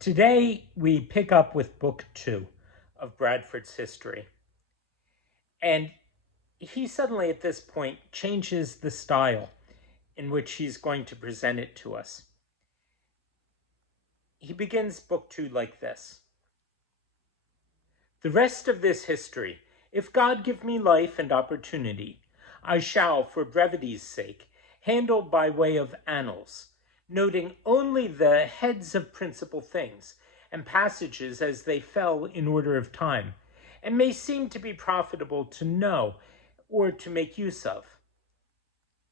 Today, we pick up with Book 2 of Bradford's history. And he suddenly, at this point, changes the style in which he's going to present it to us. He begins Book 2 like this: The rest of this history, if God give me life and opportunity, I shall, for brevity's sake, handle by way of annals, noting only the heads of principal things, and passages as they fell in order of time, and may seem to be profitable to know or to make use of.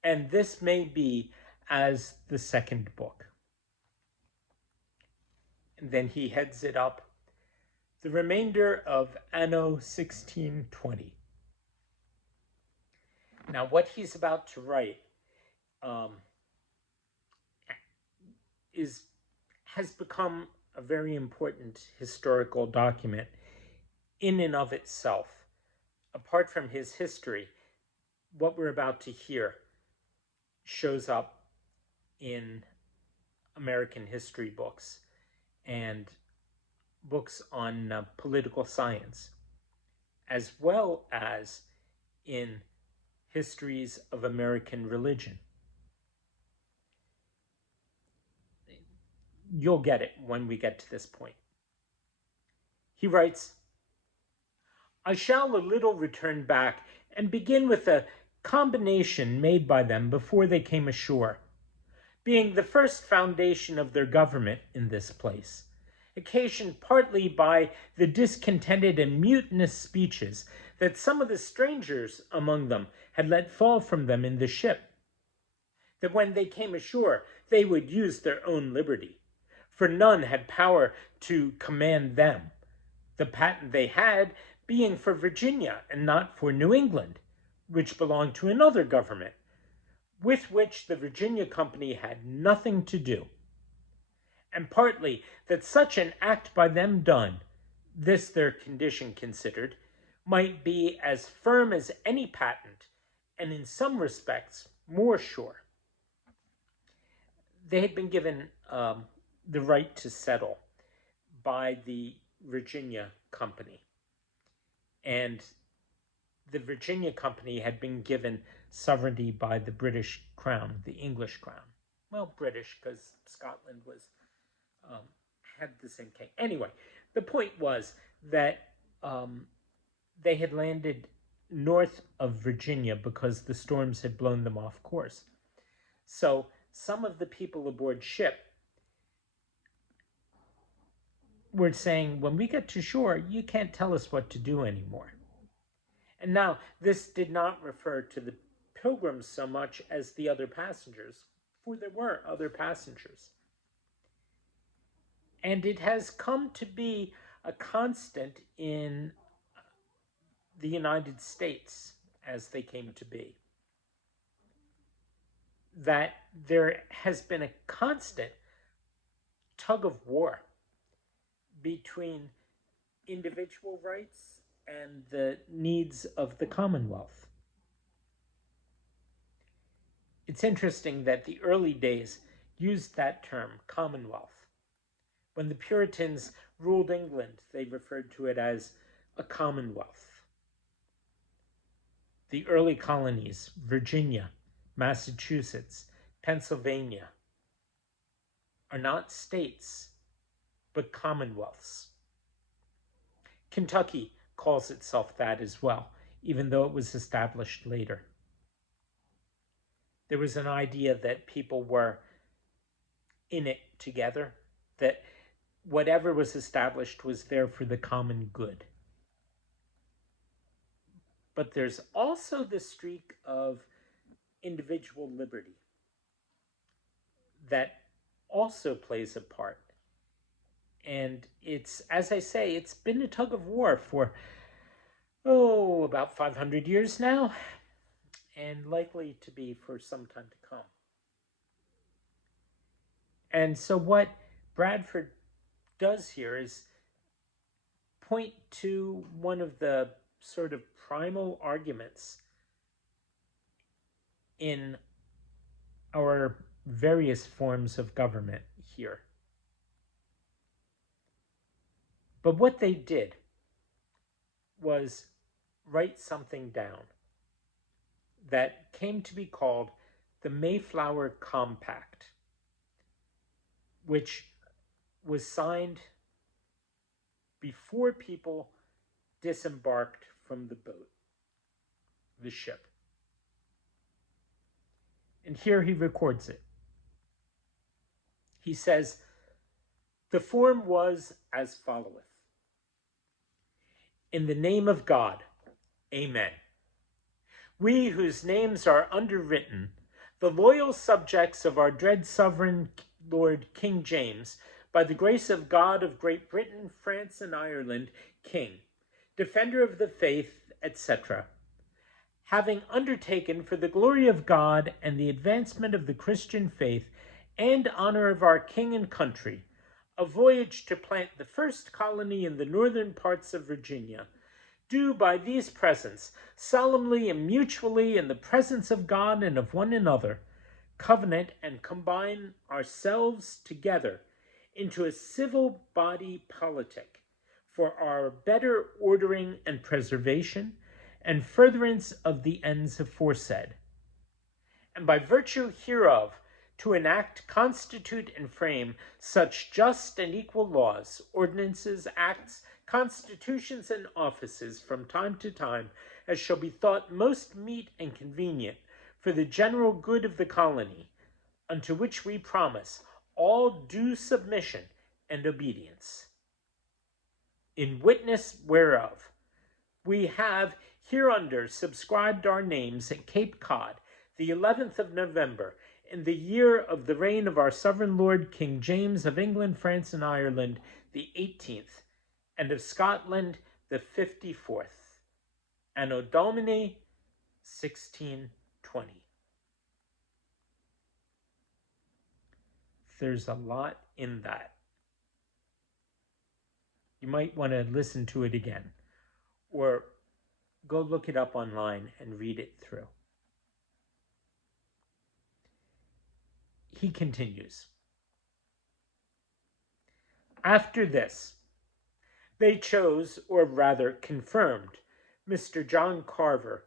And this may be as the second book. And then he heads it up: the remainder of Anno 1620. Now, what he's about to write um, has become a very important historical document in and of itself. Apart from his history, what we're about to hear shows up in American history books and books on political science, as well as in histories of American religion. You'll get it when we get to this point. He writes, I shall a little return back and begin with a combination made by them before they came ashore, being the first foundation of their government in this place, occasioned partly by the discontented and mutinous speeches that some of the strangers among them had let fall from them in the ship, that when they came ashore they would use their own liberty, for none had power to command them, the patent they had being for Virginia and not for New England, which belonged to another government, with which the Virginia Company had nothing to do, and partly that such an act by them done, this their condition considered, might be as firm as any patent, and in some respects more sure. They had been given the right to settle by the Virginia Company. And the Virginia Company had been given sovereignty by the British Crown, the English Crown. Well, British, because Scotland had the same king. Anyway, the point was that they had landed north of Virginia because the storms had blown them off course. So some of the people aboard ship were saying, when we get to shore, you can't tell us what to do anymore. And now, this did not refer to the pilgrims so much as the other passengers, for there were other passengers. And it has come to be a constant in the United States as they came to be, that there has been a constant tug of war between individual rights and the needs of the Commonwealth. It's interesting that the early days used that term, Commonwealth. When the Puritans ruled England, they referred to it as a Commonwealth. The early colonies, Virginia, Massachusetts, Pennsylvania, are not states, but commonwealths. Kentucky calls itself that as well, even though it was established later. There was an idea that people were in it together, that whatever was established was there for the common good. But there's also the streak of individual liberty that also plays a part. And it's, as I say, it's been a tug of war for, about 500 years now, and likely to be for some time to come. And so what Bradford does here is point to one of the sort of primal arguments in our various forms of government here. But what they did was write something down that came to be called the Mayflower Compact, which was signed before people disembarked from the boat, the ship. And here he records it. He says, "The form was as followeth. In the name of God, Amen. We whose names are underwritten, the loyal subjects of our dread sovereign Lord King James, by the grace of God of Great Britain, France, and Ireland, King, defender of the faith, etc., having undertaken for the glory of God and the advancement of the Christian faith and honor of our king and country, a voyage to plant the first colony in the northern parts of Virginia, do by these presents, solemnly and mutually in the presence of God and of one another, covenant and combine ourselves together into a civil body politic for our better ordering and preservation and furtherance of the ends aforesaid, and by virtue hereof to enact, constitute, and frame such just and equal laws, ordinances, acts, constitutions, and offices from time to time as shall be thought most meet and convenient for the general good of the colony, unto which we promise all due submission and obedience. In witness whereof, we have hereunder subscribed our names at Cape Cod, the 11th of November, in the year of the reign of our sovereign Lord King James of England, France, and Ireland, the 18th, and of Scotland, the 54th, Anno Domini 1620. There's a lot in that. You might want to listen to it again, or go look it up online and read it through. He continues. After this, they chose, or rather confirmed, Mr. John Carver,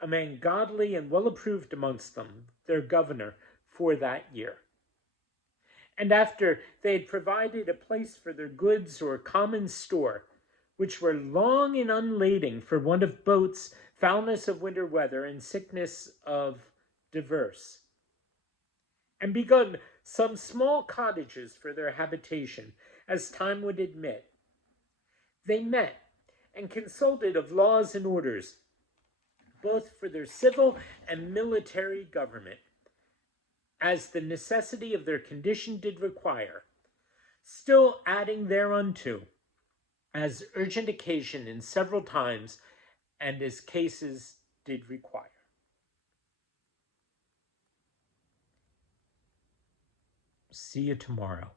a man godly and well approved amongst them, their governor for that year. And after they had provided a place for their goods or common store, which were long in unlading for want of boats, foulness of winter weather, and sickness of divers, and begun some small cottages for their habitation, as time would admit, they met and consulted of laws and orders, both for their civil and military government, as the necessity of their condition did require, still adding thereunto, as urgent occasion in several times, and as cases did require. See you tomorrow.